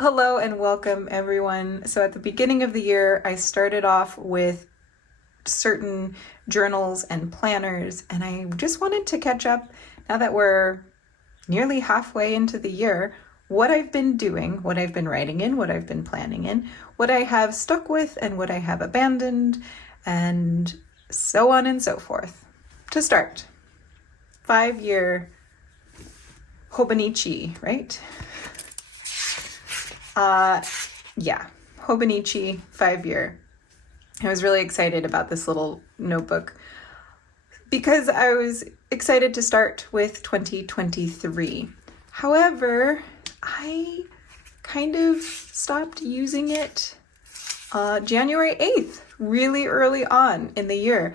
Hello and welcome everyone. So at the beginning of the year, I started off with certain journals and planners, and I just wanted to catch up now that we're nearly halfway into the year, what I've been doing, what I've been writing in, what I've been planning in, what I have stuck with and what I have abandoned, and so on and so forth. To start, 5-year Hobonichi, right? Yeah, Hobonichi 5-year. I was really excited about this little notebook because I was excited to start with 2023. However, I kind of stopped using it January 8th, really early on in the year.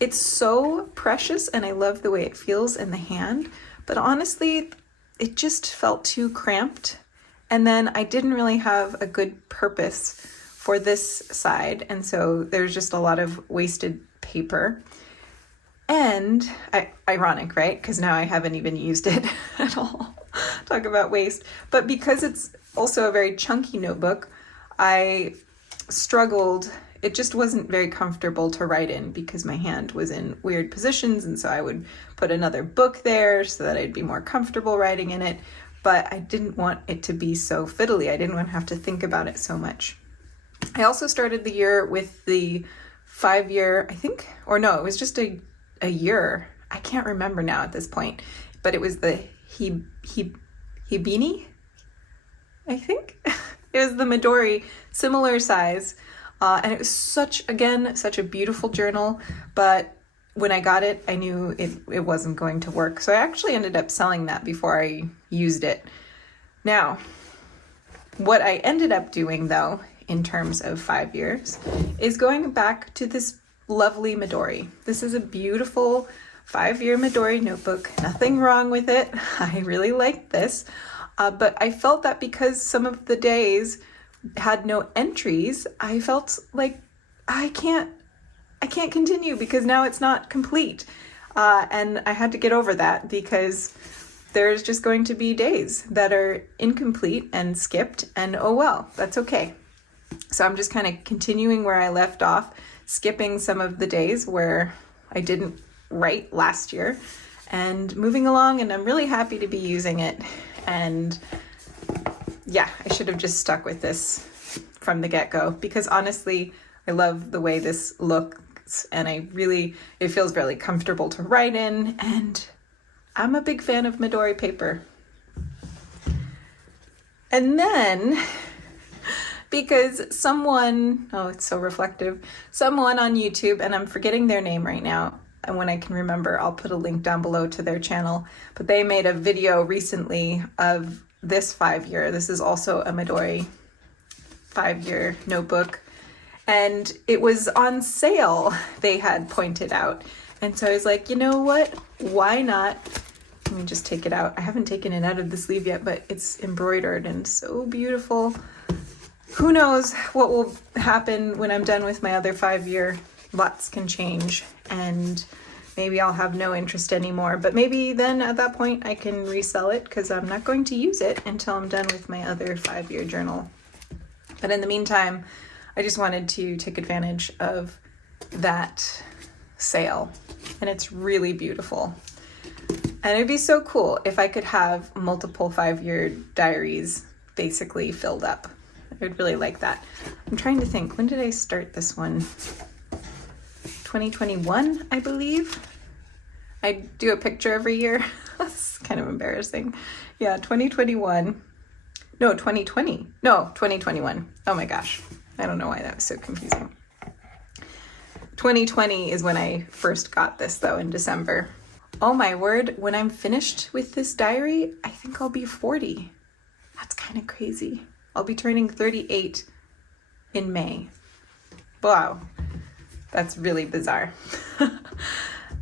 It's so precious and I love the way it feels in the hand, but honestly, it just felt too cramped. And then I didn't really have a good purpose for this side. And so there's just a lot of wasted paper. And ironic, right? Because now I haven't even used it at all. Talk about waste. But because it's also a very chunky notebook, I struggled. It just wasn't very comfortable to write in because my hand was in weird positions. And so I would put another book there so that I'd be more comfortable writing in it. But I didn't want it to be so fiddly. I didn't want to have to think about it so much. I also started the year with the 5-year, I think, or no, it was just a year. I can't remember now at this point, but it was the Hibini, I think. It was the Midori, similar size. And it was such a beautiful journal, but when I got it, I knew it wasn't going to work. So I actually ended up selling that before I used it. Now, what I ended up doing though, in terms of 5 years, is going back to this lovely Midori. This is a beautiful 5-year Midori notebook. Nothing wrong with it. I really like this. But I felt that because some of the days had no entries, I felt like I can't continue because now it's not complete. And I had to get over that because there's just going to be days that are incomplete and skipped, and oh well, that's okay. So I'm just kind of continuing where I left off, skipping some of the days where I didn't write last year and moving along, and I'm really happy to be using it. And yeah, I should have just stuck with this from the get-go because honestly, I love the way this looks and it feels really comfortable to write in, and I'm a big fan of Midori paper. And then, because it's so reflective, someone on YouTube, and I'm forgetting their name right now, and when I can remember, I'll put a link down below to their channel, but they made a video recently of this 5-year. This is also a Midori 5-year notebook. And it was on sale, they had pointed out. And so I was like, you know what? Why not? Let me just take it out. I haven't taken it out of the sleeve yet, but it's embroidered and so beautiful. Who knows what will happen when I'm done with my other 5-year. Lots can change, and maybe I'll have no interest anymore. But maybe then at that point I can resell it because I'm not going to use it until I'm done with my other 5-year journal. But in the meantime, I just wanted to take advantage of that sale, and it's really beautiful. And it'd be so cool if I could have multiple 5-year diaries basically filled up. I would really like that. I'm trying to think, when did I start this one? 2021, I believe. I do a picture every year. That's kind of embarrassing. Yeah, 2021. No, 2020. No, 2021. Oh my gosh. I don't know why that was so confusing. 2020 is when I first got this though, in December. Oh my word, when I'm finished with this diary, I think I'll be 40. That's kind of crazy. I'll be turning 38 in May. Wow, that's really bizarre.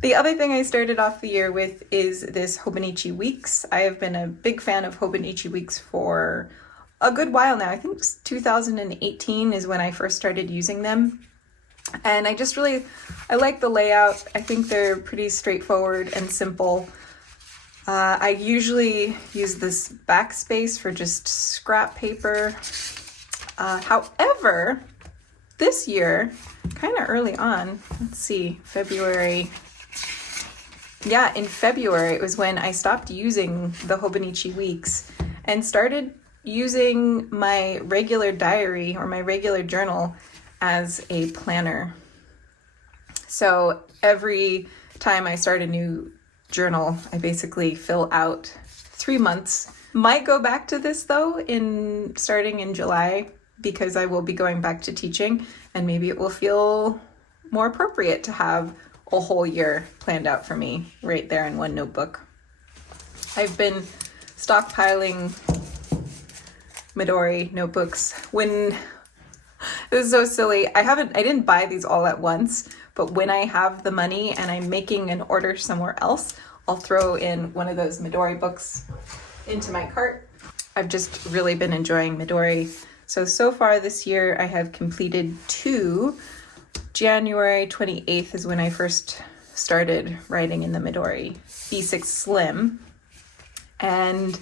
The other thing I started off the year with is this Hobonichi Weeks. I have been a big fan of Hobonichi Weeks for a good while now. I think 2018 is when I first started using them. And I like the layout. I think they're pretty straightforward and simple. I usually use this backspace for just scrap paper. However, this year, kind of early on, let's see, February. Yeah, in February, it was when I stopped using the Hobonichi Weeks and started using my regular diary or my regular journal as a planner. So every time I start a new journal, I basically fill out 3 months. Might go back to this though starting in July, because I will be going back to teaching, and maybe it will feel more appropriate to have a whole year planned out for me right there in one notebook. I've been stockpiling Midori notebooks. This is so silly. I didn't buy these all at once, but when I have the money and I'm making an order somewhere else, I'll throw in one of those Midori books into my cart. I've just really been enjoying Midori. So far this year I have completed 2. January 28th is when I first started writing in the Midori B6 Slim. And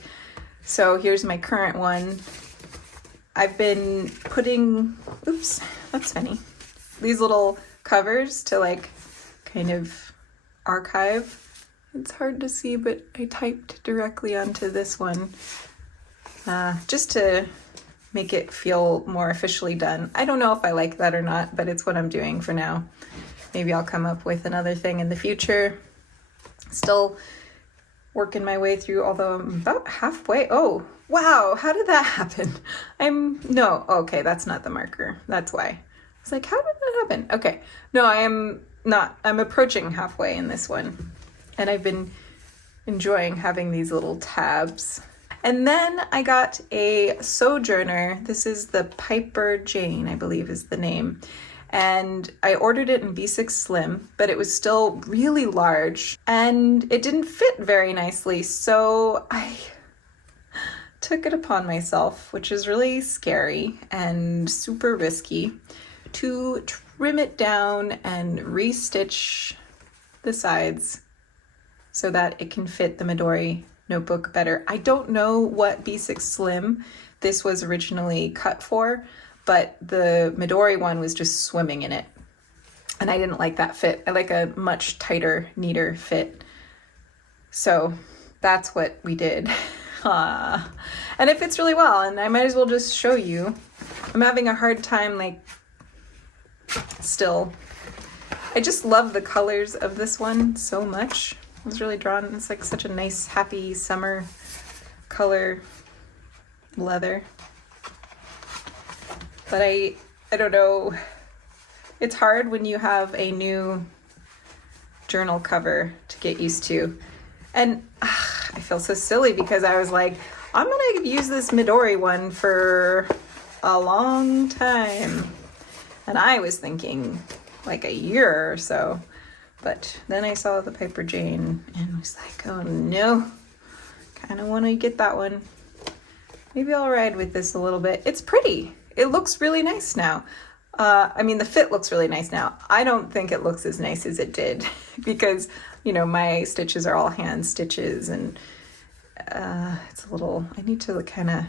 so here's my current one. I've been putting, oops, that's funny, these little covers to like kind of archive. It's hard to see, but I typed directly onto this one just to make it feel more officially done. I don't know if I like that or not, but it's what I'm doing for now. Maybe I'll come up with another thing in the future. Still working my way through, although I'm about halfway. Oh, wow, how did that happen? No, okay, that's not the marker. That's why. I was like, how did that happen? Okay, no, I am not. I'm approaching halfway in this one. And I've been enjoying having these little tabs. And then I got a Sojourner. This is the Piper Jane, I believe is the name. And I ordered it in B6 Slim, but it was still really large and it didn't fit very nicely. So I took it upon myself, which is really scary and super risky, to trim it down and restitch the sides so that it can fit the Midori notebook better. I don't know what B6 Slim this was originally cut for, but the Midori one was just swimming in it. And I didn't like that fit. I like a much tighter, neater fit. So that's what we did. And it fits really well, and I might as well just show you. I'm having a hard time, still. I just love the colors of this one so much. I was really drawn. It's like such a nice, happy summer color leather. But I don't know. It's hard when you have a new journal cover to get used to. And I feel so silly because I was like, I'm going to use this Midori one for a long time. And I was thinking like a year or so. But then I saw the Piper Jane and was like, oh no, kind of want to get that one. Maybe I'll ride with this a little bit. It's pretty. It looks really nice now. The fit looks really nice now. I don't think it looks as nice as it did because, my stitches are all hand stitches and it's a little, I need to kind of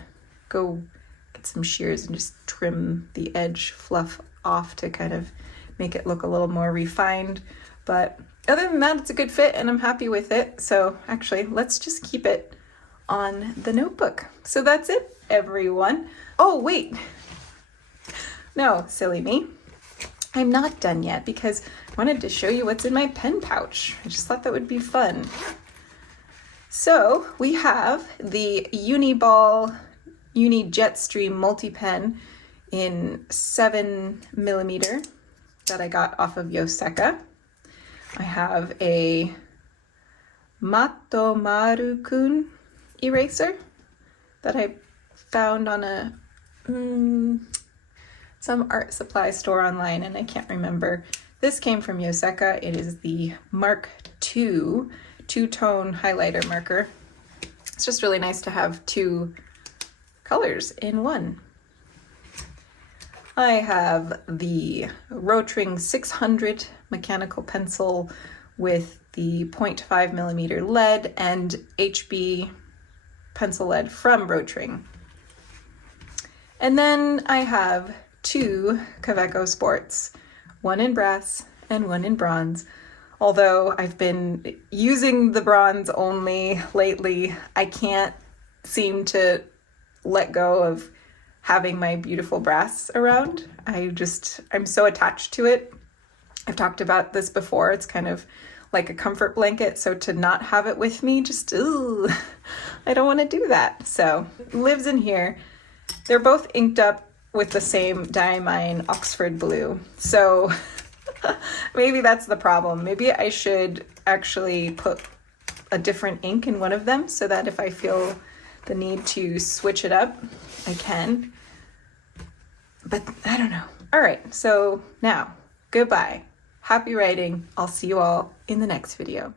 go get some shears and just trim the edge fluff off to kind of make it look a little more refined. But other than that, it's a good fit and I'm happy with it. So actually, let's just keep it on the notebook. So that's it, everyone. Oh, wait. No, silly me. I'm not done yet because I wanted to show you what's in my pen pouch. I just thought that would be fun. So we have the Uniball Uni Jetstream multi-pen in 7mm that I got off of Yoseka. I have a Matomaru-kun eraser that I found on some art supply store online, and I can't remember. This came from Yoseka. It is the Mark II two-tone highlighter marker. It's just really nice to have 2 colors in one. I have the Rotring 600 mechanical pencil with the 0.5 millimeter lead and HB pencil lead from Rotring. And then I have two Kaweco Sports, one in brass and one in bronze. Although I've been using the bronze only lately, I can't seem to let go of having my beautiful brass around. I'm so attached to it. I've talked about this before. It's kind of like a comfort blanket. So to not have it with me, just, ooh, I don't want to do that. So it lives in here. They're both inked up with the same Diamine Oxford blue. So maybe that's the problem. Maybe I should actually put a different ink in one of them so that if I feel the need to switch it up, I can. But I don't know. All right, so now, goodbye. Happy writing. I'll see you all in the next video.